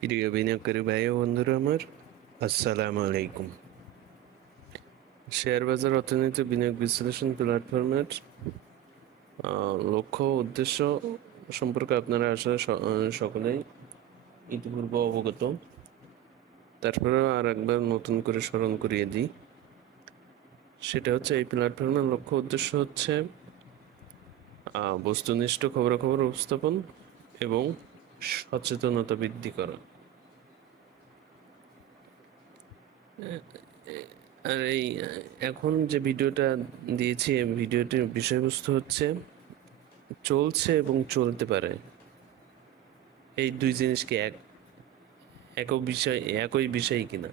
প্রিয় বিনিয়োগকারী ভাই ও বন্ধুরা আমার, আসসালামু আলাইকুম। শেয়ার বাজার অর্থনীতি বিনিয়োগ বিশ্লেষণ প্ল্যাটফর্মের লক্ষ্য উদ্দেশ্য সম্পর্কে আপনারা আসলে সকলেই ইতিপূর্বে অবগত। তারপরেও আর একবার নতুন করে স্মরণ করিয়ে দিই। সেটা হচ্ছে এই প্ল্যাটফর্মের লক্ষ্য উদ্দেশ্য হচ্ছে বস্তুনিষ্ঠ খবরাখবর উপস্থাপন এবং সচেতনতা বৃদ্ধি করা। আর এই, এখন যে ভিডিওটা দিয়েছি ভিডিওটির বিষয়বস্তু হচ্ছে চলছে এবং চলতে পারে। এই দুই জিনিস কি এক একই বিষয় একই বিষয় কিনা?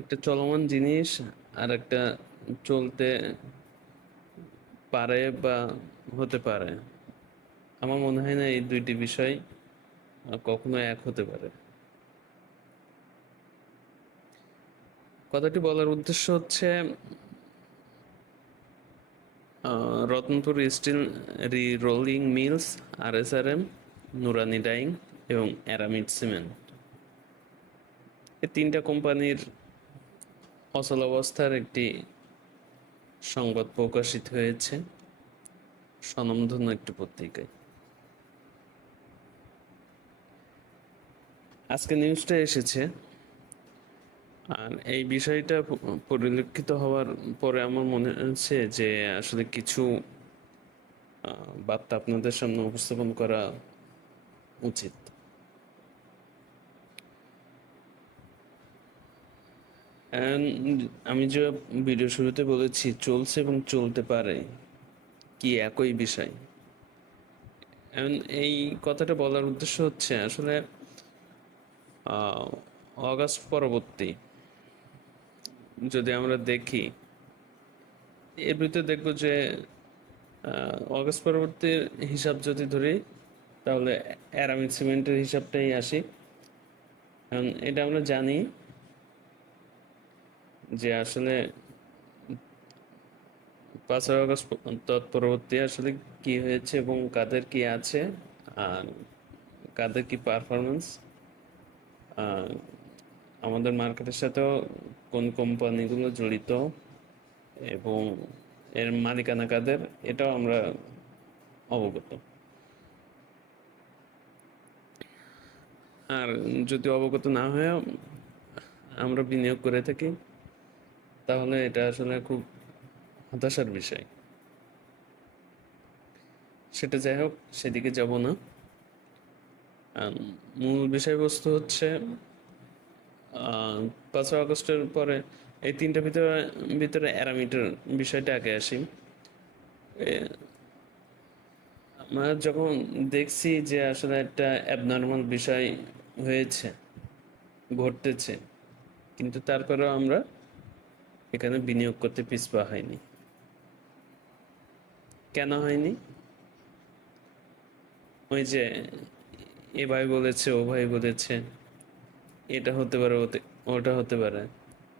একটা চলমান জিনিস আর একটা চলতে পারে বা হতে পারে। আমার মনে হয় না এই দুইটি বিষয় কখনো এক হতে পারে। কথাটি বলার উদ্দেশ্য হচ্ছে Ratanpur steel re rolling mills R S R M Nurani dyeing এবং অ্যারামিড সিমেন্ট। এই তিনটা কোম্পানির অচল অবস্থার একটি সংবাদ প্রকাশিত হয়েছে। স্বনামধন্য একটি পত্রিকায়। আজকে নিউজটা এসেছে। আর এই বিষয়টা পরিলক্ষিত হওয়ার পরে আমার মনে হচ্ছে যে আসলে কিছু বার্তা আপনাদের সামনে উপস্থাপন করা উচিত। আমি যে ভিডিও শুরুতে বলেছি, চলছে এবং চলতে পারে। কি একই বিষয়? এই কথাটা বলার উদ্দেশ্য হচ্ছে, আসলে অগাস্ট পরবর্তী, যদি আমরা দেখি, এর ভিতরে দেখব যে অগাস্ট পরবর্তীর হিসাব যদি ধরি, তাহলে অ্যারামিক সিমেন্টের হিসাবটাই আসি। কারণ এটা আমরা জানি যে আসলে পাঁচই আগস্ট তৎপরবর্তী আসলে কি হয়েছে এবং কাদের কি আছে, আর কাদের কি পারফরমেন্স আমাদের মার্কেটের সাথেও কোন কোম্পানিগুলো জড়িত এবং এর মালিকানা কাদের এটাও আমরা অবগত। আর যদি অবগত না হয়ে আমরা বিনিয়োগ করে থাকি, তাহলে এটা আসলে খুব হতাশার বিষয়। সেটা যাই হোক, সেদিকে যাব না। মূল বিষয়বস্তু হচ্ছে পাঁচই আগস্টের পরে এই তিনটা ভিতরে ভিতরে অ্যারামিটার বিষয়টা আগে আসি। আমরা যখন দেখছি যে আসলে একটা অ্যাবনর্মাল বিষয় হয়েছে, ঘটতেছে, কিন্তু তারপরেও আমরা এখানে বিনিয়োগ করতে পিছপা হয়নি। কেন হয়নি? ওই যে এ ভাই বলেছে, ও ভাই বলেছে। এটা হতে পারে ওটা হতে পারে।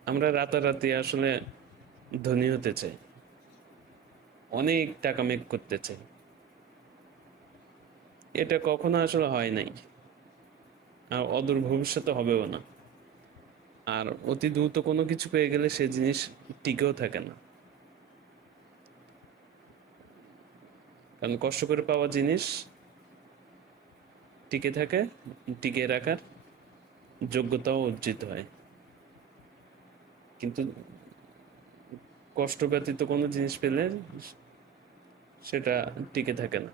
আমরা রাতারাতি আসলে ধনী হতে চাই। অনেক টাকা মেক করতে চাই। এটা কখনো আসলে হয় নাই। আর অদূর ভবিষ্যতে হবেও না। আর অতি দ্রুত কোনো কিছু পেয়ে গেলে সে জিনিস টিকেও থাকে না। কারণ কষ্ট করে পাওয়া জিনিস টিকে থাকে টিকে রাখার যোগ্যতাও অর্জিত হয়। কিন্তু কষ্ট ব্যতীত কোনো জিনিস পেলে সেটা টিকে থাকে না।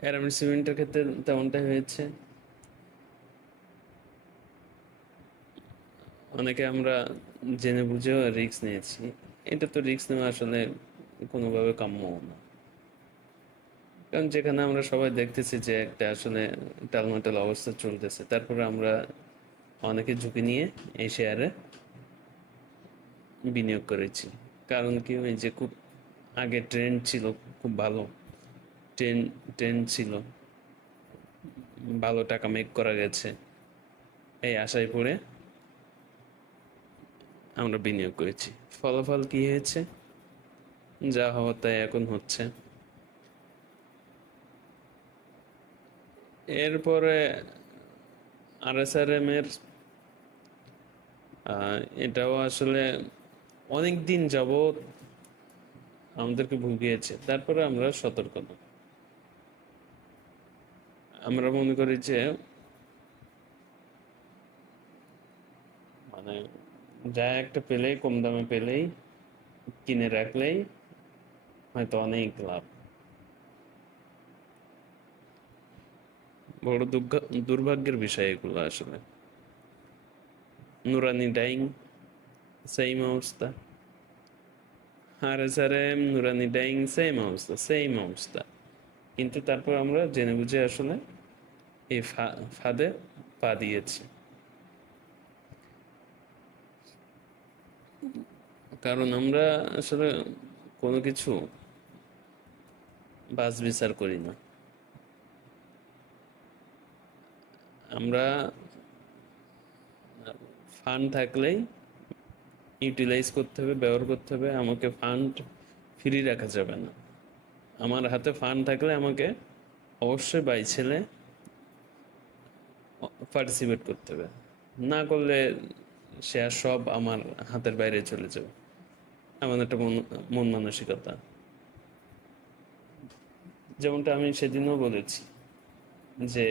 অ্যারামিড সিমেন্টের ক্ষেত্রে তেমনটাই হয়েছে। অনেকে আমরা জেনে বুঝেও রিস্ক নিয়েছি। এটা তো রিস্ক নেওয়া আসলে কোনোভাবে কাম্য না। কারণ যেখানে আমরা সবাই দেখতেছি যে একটা আসলে টালমাটাল অবস্থা চলতেছে। তারপরে আমরা অনেকে ঝুঁকি নিয়ে এই শেয়ারে বিনিয়োগ করেছি। কারণ কি ওই যে খুব আগে ট্রেন্ড ছিল, খুব ভালো ট্রেন ট্রেন্ড ছিল। ভালো টাকা মেক করা গেছে। এই আশায় পড়ে আমরা বিনিয়োগ করেছি। ফলাফল কি হয়েছে? যা হওয়ার তাই এখন হচ্ছে। এরপরে আরএসআরএম এর এটাও আসলে অনেক দিন যাবৎ আমাদেরকে ভুগিয়েছে। তারপরে আমরা সতর্ক আমরা মনে করি যে মানে যা একটা পেলেই, কম দামে পেলেই কিনে রাখলেই হয়তো অনেক লাভ। বড় দুর্ভাগ্যের বিষয় এগুলো আসলে। নুরানি ডাইং সেম অবস্থা। R M Nurani dyeing same অবস্থা সেম অবস্থা। কিন্তু তারপর আমরা জেনে বুঝে আসলে এই ফাঁদে পা দিয়েছি। কারণ আমরা আসলে কোনো কিছু বাস বিচার করি না। আমরা ফান্ড থাকলেই ইউটিলাইজ করতে হবে, ব্যবহার করতে হবে, আমাকে ফান্ড ফ্রি রাখা যাবে না। আমার হাতে ফান্ড থাকলে আমাকে অবশ্যই বাই ছেলে পার্টিসিপেট করতে হবে। না করলে শেয়ার সব আমার হাতের বাইরে চলে যাবে। এমন একটা মন মন মানসিকতা। যেমনটা আমি সেদিনও বলেছি যে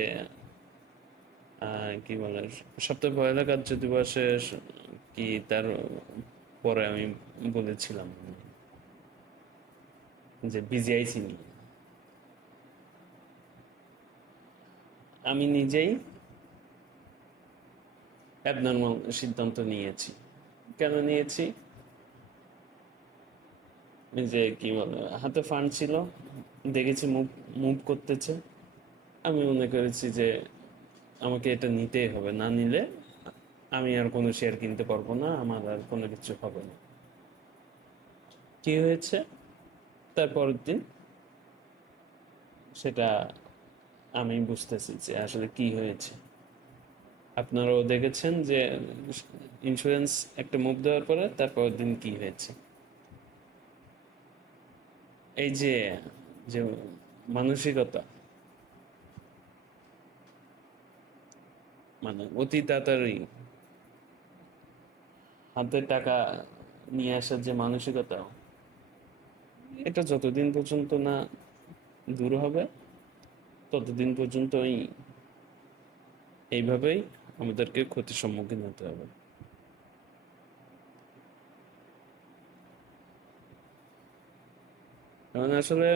কি বলে, সপ্তাহে পয়লা কার্য দিবসে স- কি তার পরে আমি বলেছিলাম যে বিজিআইসি নিয়ে। আমি নিজেই অ্যাবনর্মাল সিদ্ধান্ত নিয়েছি। কেন নিয়েছি? যে কি বলে, হাতে ফান্ড ছিল, দেখেছি মুভ মুভ করতেছে। আমি মনে করেছি যে আমাকে এটা নিতেই হবে। না নিলে আমি আর কোনো শেয়ার কিনতে পারব না, আমার আর কোনো কিছু হবে না। কি হয়েছে? তারপরের দিন সেটা আমি বুঝতেছি যে আসলে কি হয়েছে। আপনারাও দেখেছেন যে ইন্স্যুরেন্স একটা মুভ দেওয়ার পরে তারপরের দিন কি হয়েছে। এই যে যে মানসিকতা মানে অতি তাড়াতাড়ি হাতে টাকা নিয়ে আসার যে মানসিকতা, এটা যতদিন পর্যন্ত না দূর হবে, ততদিন পর্যন্তই এইভাবেই আমাদেরকে ক্ষতির সম্মুখীন হতে হবে। কারণ আসলে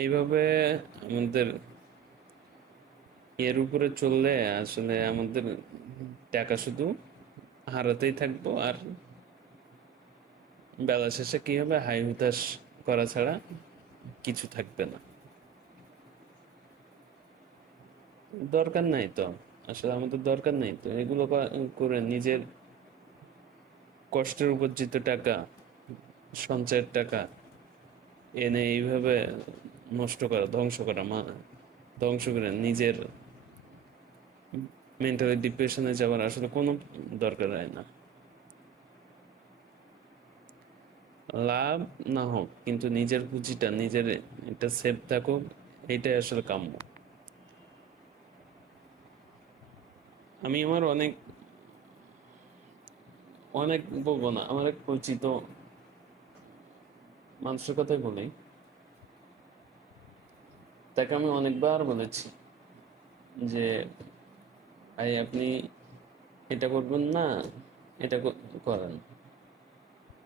এইভাবে আমাদের এর উপরে চললে আসলে আমাদের টাকা শুধু হারাতেই থাকব আর বেলা শেষে কি হবে? হাই হুতাশ করা ছাড়া কিছু থাকবে না। দরকার নাই তো। আসলে আমাদের দরকার নাই তো। এগুলো করে নিজের কষ্টের উপার্জিত টাকা, সঞ্চয়ের টাকা এনে এইভাবে নষ্ট করা, ধ্বংস করা, মা, ধ্বংস করে নিজের মেন্টালি ডিপ্রেশনে যাওয়ার আসলে কোনো দরকার হয় না। লাভ না হোক, কিন্তু নিজের পুঁজিটা, নিজের এটা সেফ থাকুক, এটাই আসলে কাম্য। আমি আমার অনেক অনেক বলব না, আমার এক পরিচিত মানুষের কথাই বলি। তাকে আমি অনেকবার বলেছি যে ভাই আপনি এটা করবেন না, এটা করেন।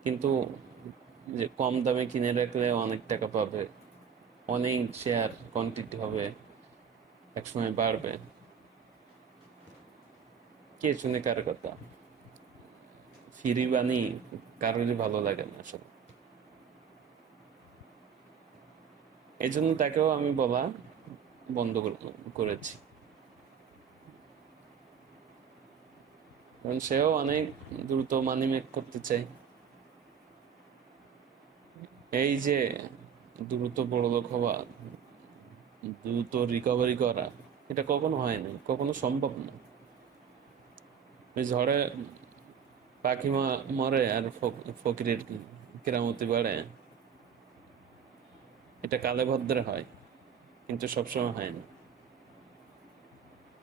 কিন্তু যে কম দামে কিনে রাখলে অনেক টাকা পাবে, অনেক শেয়ার কোয়ান্টিটি হবে, একসময় বাড়বে। কে শুনে কার কথা? ফিরি বাণী কারোরই ভালো লাগে না আসলে। এই জন্য তাকেও আমি বলা বন্ধ করেছি। কারণ সেও অনেক দ্রুত মানি মেক করতে চায়। এই যে দ্রুত বড়লোক হওয়া, দ্রুত রিকভারি করা, এটা কখনো হয় না কখনো সম্ভব না। ওই ঝড়ে পাখি মরে আর ফকিরের কেরামতি বাড়ে। এটা কালে ভদ্রে হয়, কিন্তু সবসময় হয় না।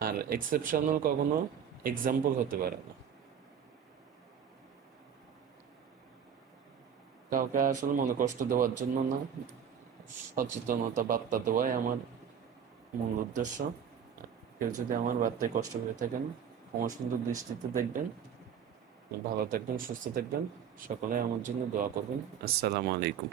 আর এক্সেপশনাল কখনো এক্সাম্পল হতে পারে না। কাউকে আসলে মনে কষ্ট দেওয়ার জন্য না, সচেতনতা বার্তা দেওয়াই আমার মূল উদ্দেশ্য। কেউ যদি আমার বার্তায় কষ্ট পেয়ে থাকেন আমার সুন্দর দৃষ্টিতে দেখবেন, ভালো থাকবেন, সুস্থ থাকবেন, সকলে আমার জন্য দোয়া করবেন। আসসালামু আলাইকুম।